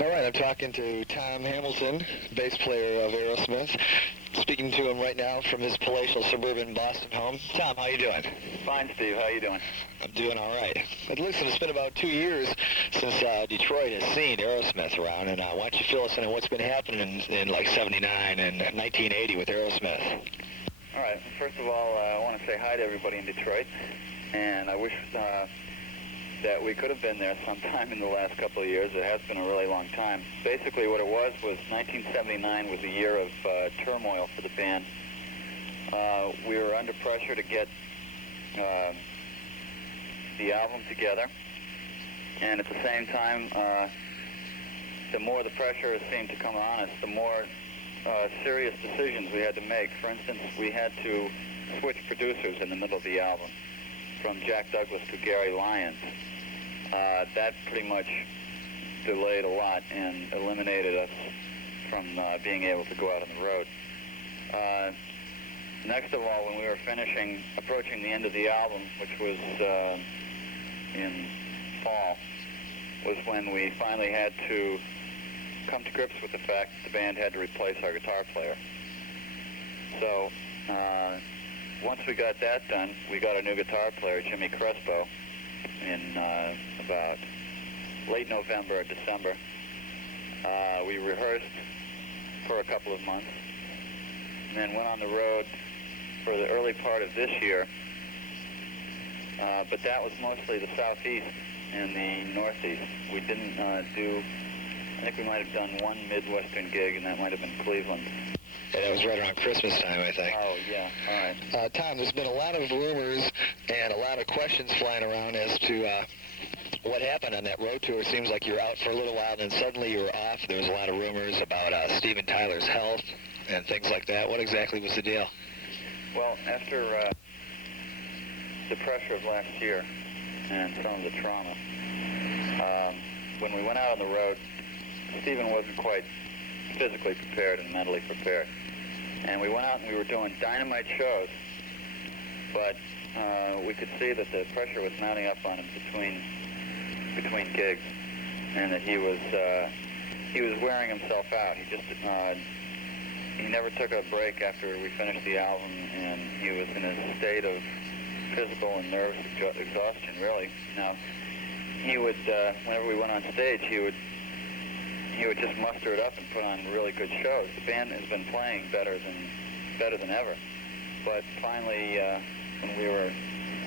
All right, I'm talking to Tom Hamilton, bass player of Aerosmith. Speaking to him right now from his palatial suburban Boston home. Tom, how you doing? Fine, Steve. How you doing? I'm doing all right. But listen, it's been about 2 years since Detroit has seen Aerosmith around, and why don't you fill us in on what's been happening in like 79 and 1980 with Aerosmith? All right. First of all, I want to say hi to everybody in Detroit, and I wish that we could have been there sometime in the last couple of years. It has been a really long time. Basically, what it was 1979 was a year of turmoil for the band. We were under pressure to get the album together, and at the same time, the more the pressure seemed to come on us, the more serious decisions we had to make. For instance, we had to switch producers in the middle of the album, from Jack Douglas to Gary Lyons. That pretty much delayed a lot and eliminated us from being able to go out on the road. Next of all, when we were approaching the end of the album, which was in fall, was when we finally had to come to grips with the fact that the band had to replace our guitar player. So once we got that done, we got a new guitar player, Jimmy Crespo, in about late November or December. We rehearsed for a couple of months and then went on the road for the early part of this year. But that was mostly the Southeast and the Northeast. We didn't I think we might have done one Midwestern gig, and that might have been Cleveland. Yeah, that was right around Christmas time, I think. Oh, yeah, all right. Tom, there's been a lot of rumors and a lot of questions flying around as to what happened on that road tour. It seems like you were out for a little while, and then suddenly you were off. There was a lot of rumors about Steven Tyler's health and things like that. What exactly was the deal? Well, after the pressure of last year and some of the trauma, when we went out on the road, Steven wasn't quite physically prepared and mentally prepared. And we went out and we were doing dynamite shows, but we could see that the pressure was mounting up on him between gigs, and that he was wearing himself out. He never took a break after we finished the album, and he was in a state of physical and nervous exhaustion, really. Now, he would, whenever we went on stage, he would just muster it up and put on really good shows. The band has been playing better than ever. But finally, when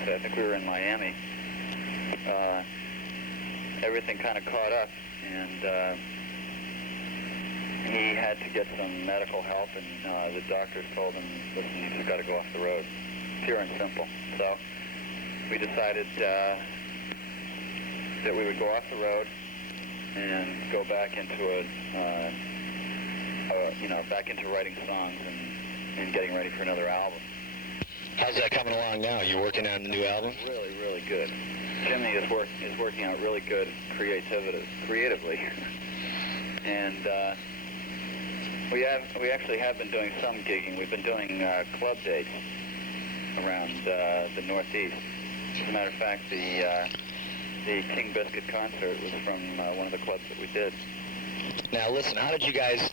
I think we were in Miami, everything kind of caught up, and he had to get some medical help, and the doctors told him, listen, you just got to go off the road, pure and simple. So we decided that we would go off the road and go back into back into writing songs and getting ready for another album. How's that coming along now? You working on the new album? Really, really good. Jimmy is working out really good creatively, and we actually have been doing some gigging. We've been doing club dates around the Northeast. As a matter of fact, the King Biscuit concert was from one of the clubs that we did. Now listen, how did you guys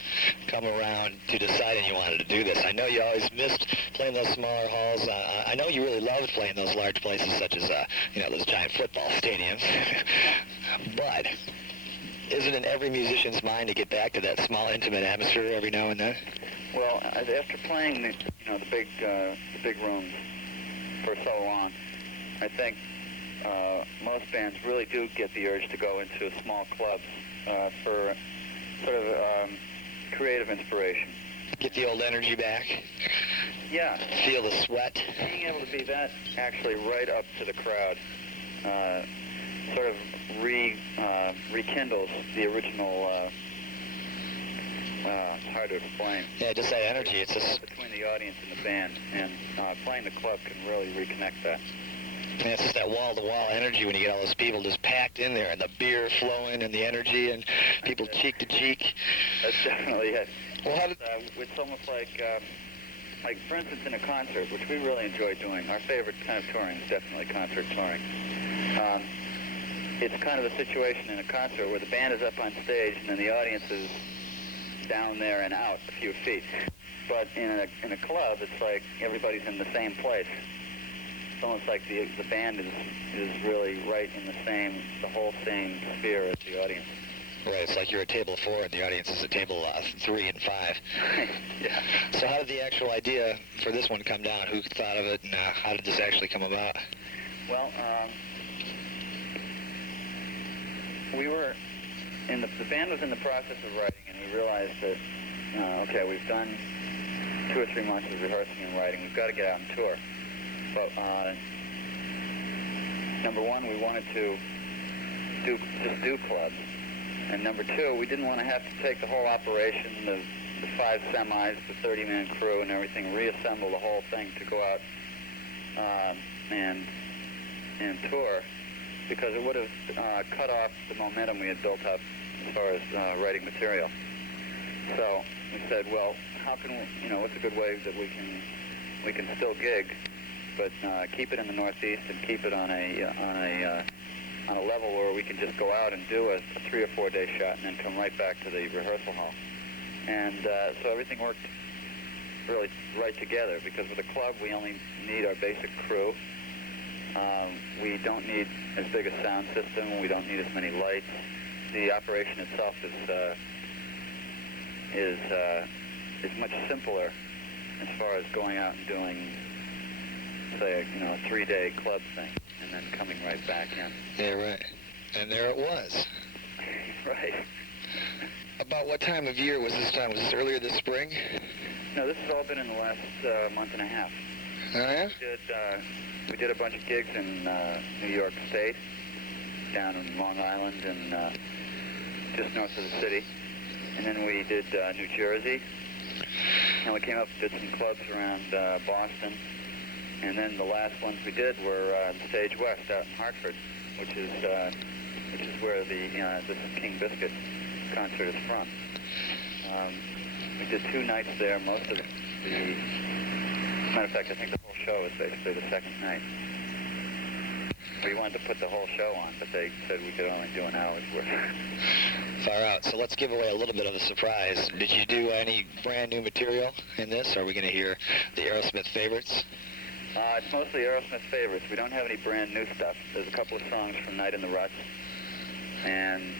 come around to deciding you wanted to do this? I know you always missed playing those smaller halls. I know you really loved playing those large places such as, those giant football stadiums. But isn't it in every musician's mind to get back to that small, intimate atmosphere every now and then? Well, after playing the big rooms for so long, I think most bands really do get the urge to go into small clubs for sort of creative inspiration. Get the old energy back? Yeah. Feel the sweat? Being able to be that actually right up to the crowd sort of rekindles the original, it's hard to explain. Yeah, just that energy. It's just between the audience and the band, and playing the club can really reconnect that. And it's just that wall-to-wall energy when you get all those people just packed in there, and the beer flowing, and the energy, and people cheek to cheek. That's definitely it. Well, it's almost like for instance, in a concert, which we really enjoy doing. Our favorite kind of touring is definitely concert touring. it's kind of a situation in a concert where the band is up on stage and then the audience is down there and out a few feet. But in a club, it's like everybody's in the same place. It's almost like the band is really right in the whole same sphere as the audience. Right, it's like you're at table 4 and the audience is at table 3 and 5. Yeah. So how did the actual idea for this one come down? Who thought of it, and how did this actually come about? Well, the band was in the process of writing, and we realized that, okay, we've done 2 or 3 months of rehearsing and writing. We've got to get out and tour. But number one, we wanted to just do clubs. And number 2, we didn't want to have to take the whole operation, the 5 semis, the 30-man crew and everything, reassemble the whole thing to go out and tour, because it would have cut off the momentum we had built up as far as writing material. So we said, well, how can we, what's a good way that we can still gig, but keep it in the Northeast and keep it on a level where we can just go out and do a 3 or 4 day shot and then come right back to the rehearsal hall. And so everything worked really right together, because with a club we only need our basic crew. We don't need as big a sound system. We don't need as many lights. The operation itself is much simpler as far as going out and doing, say, a 3-day club thing and then coming right back in. Yeah, right. And there it was. Right. About what time of year was this time? Was this earlier this spring? No, this has all been in the last month and a half. Oh, yeah? We did a bunch of gigs in New York State, down in Long Island and just north of the city. And then we did New Jersey. And we came up and did some clubs around Boston. And then the last ones we did were Stage West out in Hartford, which is where this King Biscuit concert is from. We did 2 nights there. Most of matter of fact, I think the whole show is basically the second night. We wanted to put the whole show on, but they said we could only do an hour's worth. Far out. So let's give away a little bit of a surprise. Did you do any brand new material in this? Are we going to hear the Aerosmith favorites? It's mostly Aerosmith favorites. We don't have any brand new stuff. There's a couple of songs from Night in the Ruts, and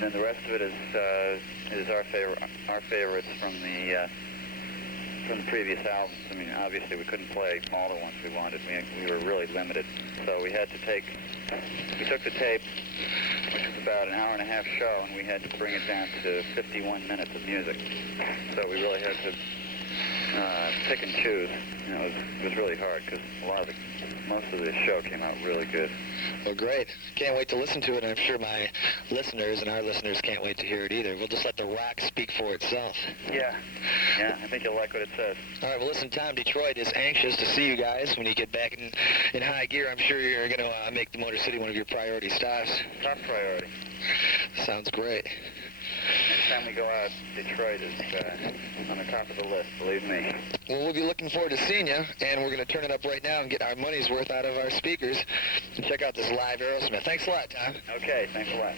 then the rest of it is our favorites from the previous albums. I mean, obviously we couldn't play all the ones we wanted. We were really limited, so we had to we took the tape, which was about an hour-and-a-half show, and we had to bring it down to 51 minutes of music. So we really had to pick and choose. It was really hard, because most of the show came out really good. Well, great. Can't wait to listen to it, and I'm sure my listeners and our listeners can't wait to hear it either. We'll just let the rock speak for itself. Yeah, I think you'll like what it says. All right, well, listen, Tom, Detroit is anxious to see you guys when you get back in high gear. I'm sure you're going to make the Motor City one of your priority stops. Top priority. Sounds great. Next time we go out, Detroit is on the top of the list, believe me. Well, we'll be looking forward to seeing you, and we're going to turn it up right now and get our money's worth out of our speakers and check out this live Aerosmith. Thanks a lot, Tom. Okay, thanks a lot.